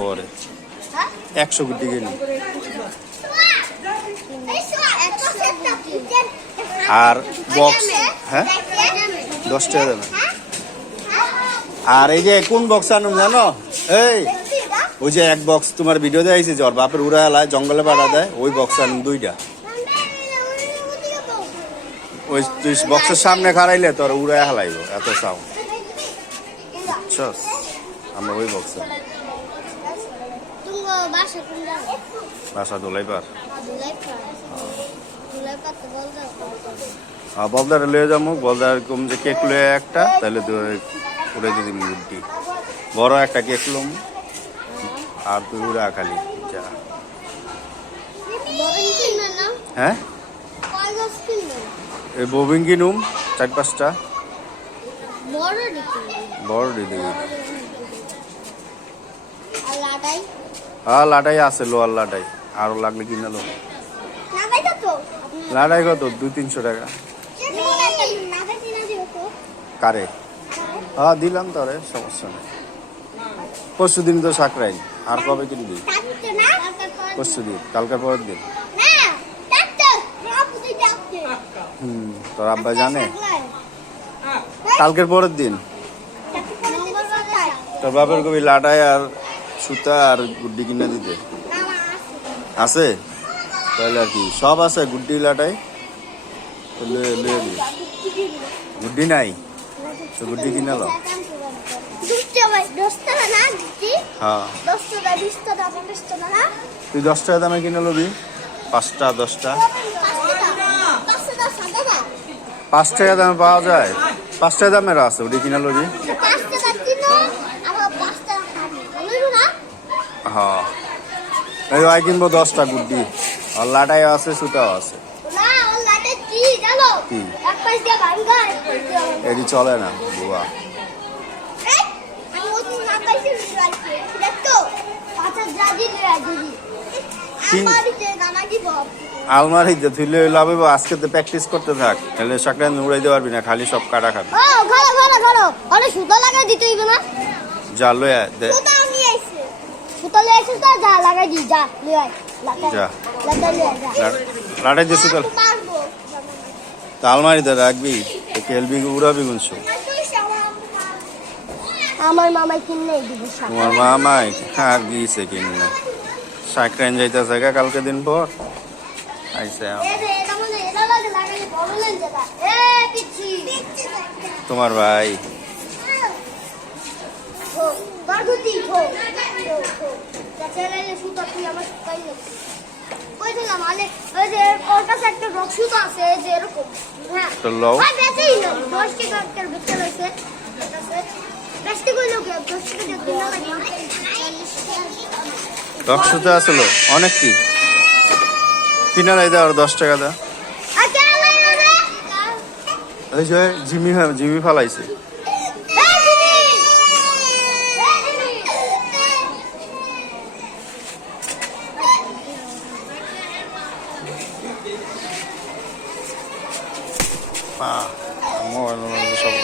পরে? একশো কোটি গেলি আর বক্স হ্যাঁ? দশ টাকা দেবে আর এই যে কোন বক্স আনুন জানো? এই, ওই যে এক বক্স তোমার ভিডিও দেখাইছে ওর বাপের উড়া এলায় জঙ্গলে পাঠা দেয়, ওই বক্স আনুন দুইটা। ওই তুই বক্সের সামনে খারাইলে তোর উড়া হালাইব, এত সাউন্ড বুঝছস? আমরা ওই বক্স বাসা দোলাই পার। বলদার লয়ে যাব বলদার কম যে কেক লয়ে একটা তাহলে উড়ে দিদি মুরগি। বড় একটা কেক লম। আর তুই উড়া খালি যা। হ্যাঁ? এই ববিং কিনুম চার পাঁচটা। বড় দিকে বড় দিদি আর লাটাই আর লাটাই আছে লোয়ার লাটাই আরও লাগলে কিনে লো লাটাই কত? দুই তিনশো টাকা। কারে? হ্যাঁ দিলাম তোরে সমস্যা নেই। পরশু দিন তো সাকরাই আর কবে কিনবি? থাকতে না? পরশু দিন কালকে পরের দিন। হুম তোর আব্বা জানে? কালকের পরের দিন। তোর বাপের কবি লাটাই আর সুতা আর গুড্ডি কিনে দিতে। আছে? তাহলে আর কি, সব আছে গুড্ডি লাটাই। তো লয়ে গুড্ডি নাই? তো গুড্ডি কিনে দিদি হ্যাঁ। তুই দশ টাকা দামে কিনে লবি? পাঁচটা, দশটা? পাঁচ টাকা দামে পাওয়া যায়। পাঁচ টাকা দামের আছে ওটি কিনে লবি পাঁচটা কিনো আবার পাঁচটা খাবি বলব না হ্যাঁ। আই কিনবো দশটা গুড্ডি। আর লাটাই আছে সুতাও আছে। কি। এটি চলে না বুয়া। ওই আলমারিতে থুইলে লাভ আজকে তো প্র্যাকটিস করতে থাক। তাহলে সকালে উড়াইতে পারবি না খালি সব কাটা খাবি। ঘরে ঘরে ঘরে। আরে সুতো লাগাই দিতে হইবে না? যা লয়ে দে। তো যা লাগাই দি লাটাই তা আলমারিতে রাখবি খেলবি উড়াবি গুনছো আমার মামাই কিনে দিব তোমার মামাই আর গিয়েছে কিনে সাকরাইন যাইতেছে গা কালকে দিন পর। আইসে তোমার ভাই। এই দশ সুতা আসলো অনেক কি? কিনা লাই দেওয়ার দশ টাকা দা আর কে লাগে রে ওই যে জিমি জিমি ফালাইছে। Ah, amore, non lo so.